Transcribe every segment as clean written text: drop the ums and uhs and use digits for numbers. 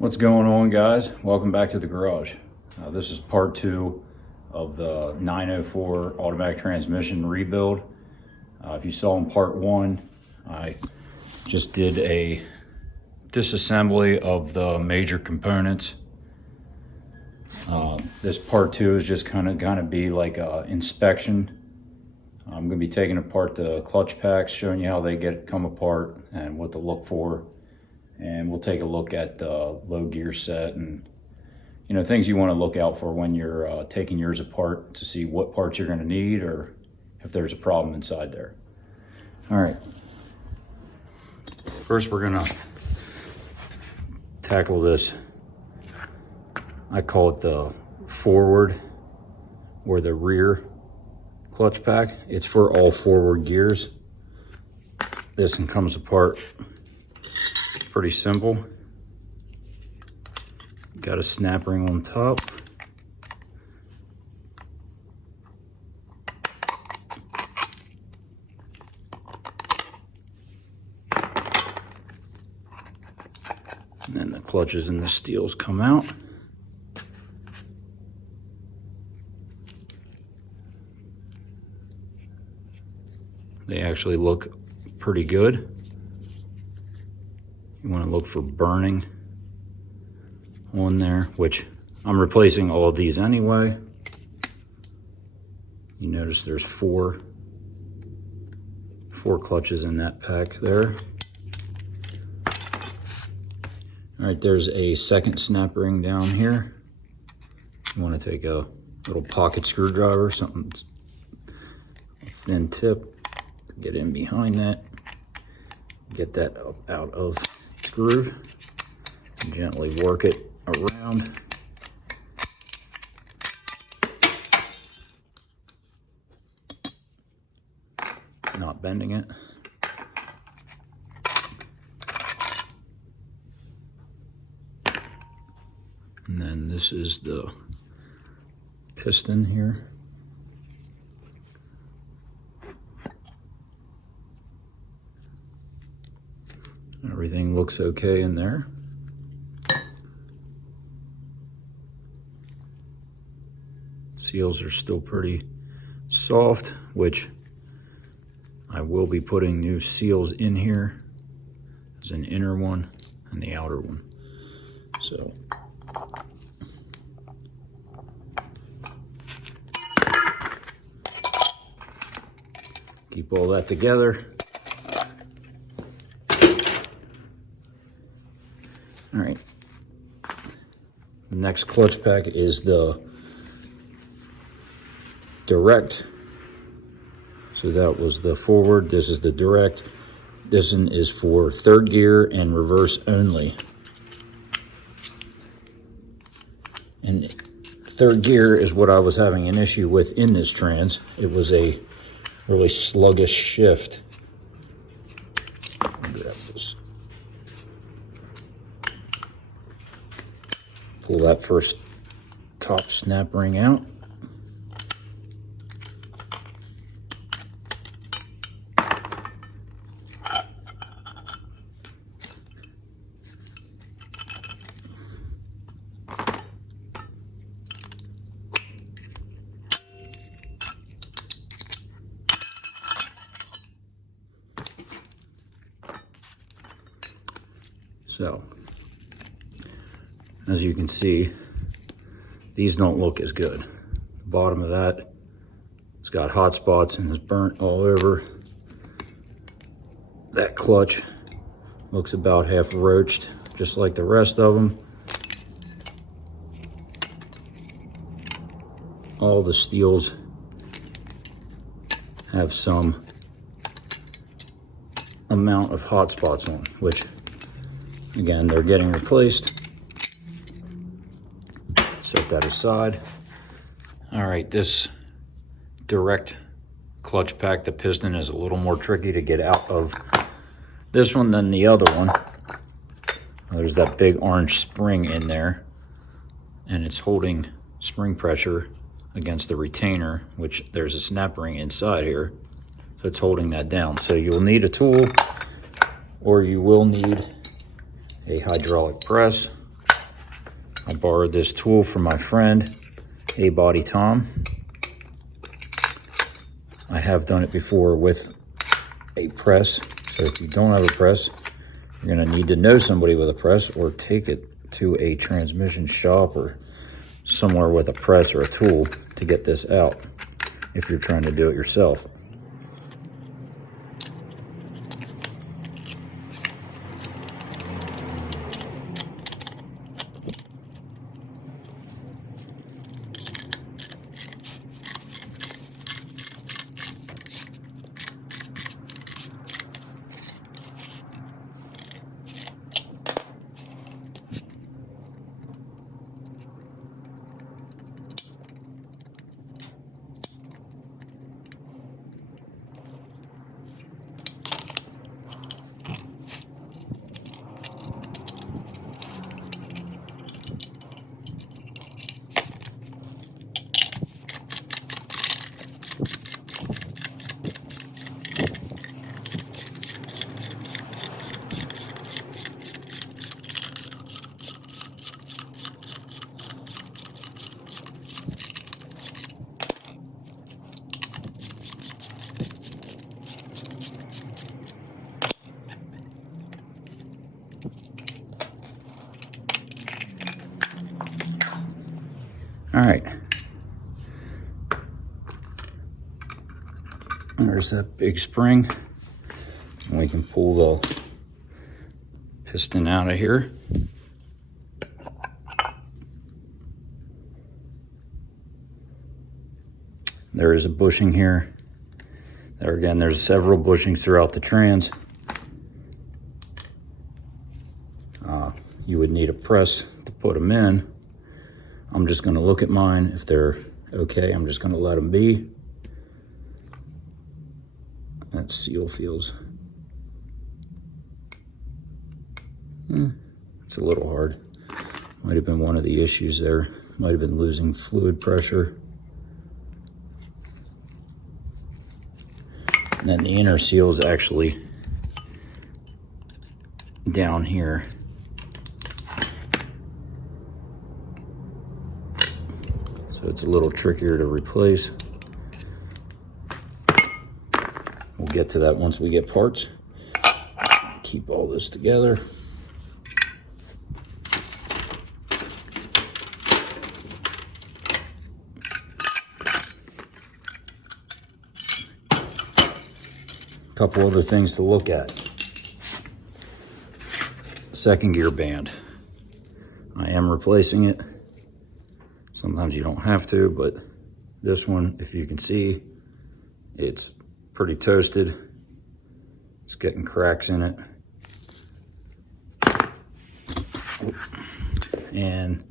What's going on, guys? Welcome back to the garage. This is part 2 of the 904 automatic transmission rebuild. If you saw in part 1, I just did a disassembly of the major components. This part 2 is just gonna be like an inspection. I'm gonna be taking apart the clutch packs, showing you how they come apart and what to look for. And we'll take a look at the low gear set and things you want to look out for when you're taking yours apart to see what parts you're going to need or if there's a problem inside there. All right. First, we're going to tackle this. I call it the forward or the rear clutch pack. It's for all forward gears. This one comes apart pretty simple. Got a snap ring on top. And then the clutches and the steels come out. They actually look pretty good. You want to look for burning on there, which I'm replacing all of these anyway. You notice there's four clutches in that pack there. All right, there's a second snap ring down here. You want to take a little pocket screwdriver, something thin tip, get in behind that, get that up out of groove, and gently work it around. Not bending it. And then this is the piston here. Everything looks okay in there. Seals are still pretty soft, which I will be putting new seals in here. There's an inner one and the outer one. So keep all that together. All right, the next clutch pack is the direct. So that was the forward, this is the direct. This one is for third gear and reverse only. And third gear is what I was having an issue with in this trans. It was a really sluggish shift. Grab this. Pull that first top snap ring out. So, as you can see, these don't look as good. The bottom of that, it's got hot spots and it's burnt all over. That clutch looks about half roached, just like the rest of them. All the steels have some amount of hot spots on, which again, they're getting replaced. Set that aside. All right, this direct clutch pack, the piston is a little more tricky to get out of this one than the other one. There's that big orange spring in there, and it's holding spring pressure against the retainer, which there's a snap ring inside here. So it's holding that down. So you'll need a tool, or you will need a hydraulic press. I borrowed this tool from my friend, A-Body Tom. I have done it before with a press. So if you don't have a press, you're gonna need to know somebody with a press or take it to a transmission shop or somewhere with a press or a tool to get this out if you're trying to do it yourself. All right, there's that big spring, and we can pull the piston out of here. There is a bushing here. There again, there's several bushings throughout the trans. You would need a press to put them in. I'm just gonna look at mine. If they're okay, I'm just gonna let them be. That seal feels, it's a little hard. Might have been one of the issues there. Might have been losing fluid pressure. And then the inner seal is actually down here. So it's a little trickier to replace. We'll get to that once we get parts. Keep all this together. A couple other things to look at. Second gear band. I am replacing it. Sometimes you don't have to, but this one, if you can see, it's pretty toasted. It's getting cracks in it. And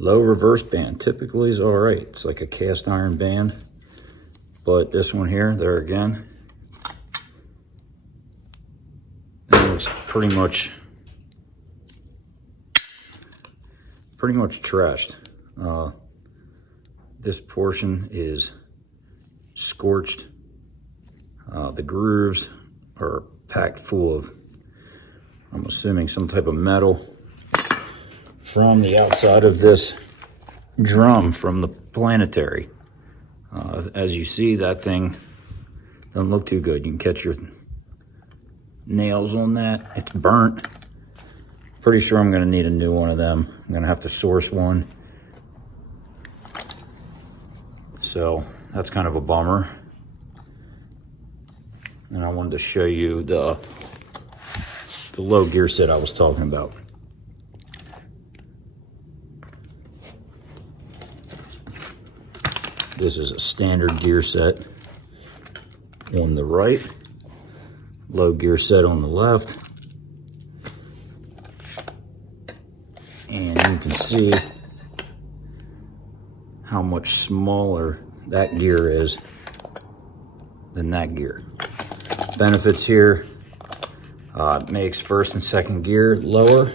low reverse band typically is all right. It's like a cast iron band, but this one here, there again, that looks pretty much trashed. This portion is scorched. The grooves are packed full of, I'm assuming, some type of metal from the outside of this drum from the planetary. As you see, that thing doesn't look too good. You can catch your nails on that. It's burnt. Pretty sure I'm gonna need a new one of them. I'm gonna have to source one. So that's kind of a bummer. And I wanted to show you the low gear set I was talking about. This is a standard gear set on the right, low gear set on the left. And you can see how much smaller that gear is than that gear. Benefits here, makes first and second gear lower.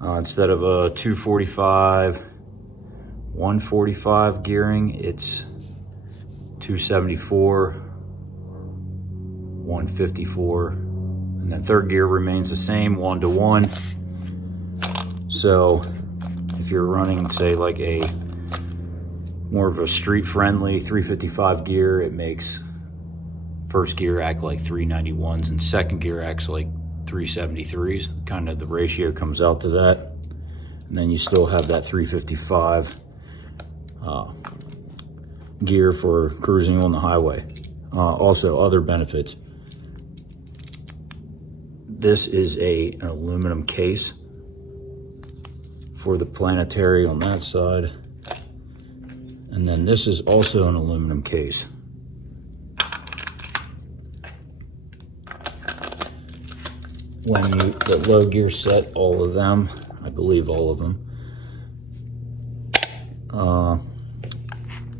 Instead of a 245, 145 gearing, it's 274, 154, and then third gear remains the same, 1 to 1. So if you're running, say, like a more of a street-friendly 355 gear, it makes first gear act like 391s and second gear acts like 373s. Kind of the ratio comes out to that. And then you still have that 355 gear for cruising on the highway. Also, other benefits. This is an aluminum case for the planetary on that side. And then this is also an aluminum case. When the low gear set, all of them, I believe all of them,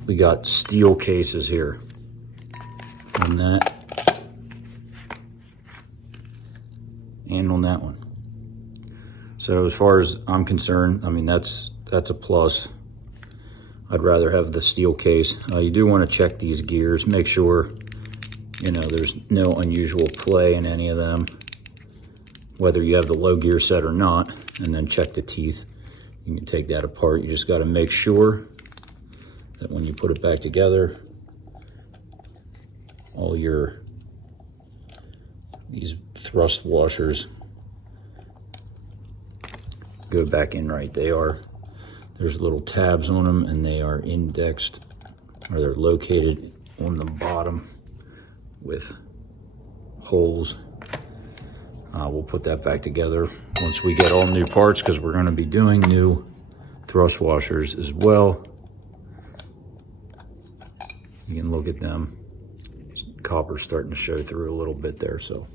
we got steel cases here on that and on that one. So as far as I'm concerned, I mean, that's a plus. I'd rather have the steel case. You do want to check these gears, make sure, you know, there's no unusual play in any of them, whether you have the low gear set or not, and then check the teeth. You can take that apart. You just got to make sure that when you put it back together, all these thrust washers go back in right. There's little tabs on them, and they are indexed, or they're located on the bottom with holes. We'll put that back together once we get all new parts, because we're going to be doing new thrust washers as well. You can look at them. Copper's starting to show through a little bit there, so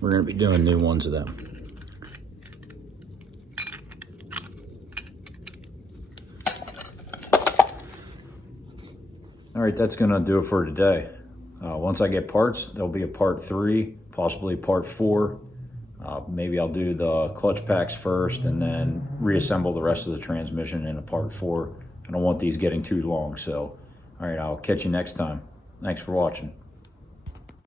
we're going to be doing new ones of them. All right, that's going to do it for today. Once I get parts, there'll be a part 3, possibly part 4. Maybe I'll do the clutch packs first and then reassemble the rest of the transmission in a part 4. I don't want these getting too long, so all right, I'll catch you next time. Thanks for watching.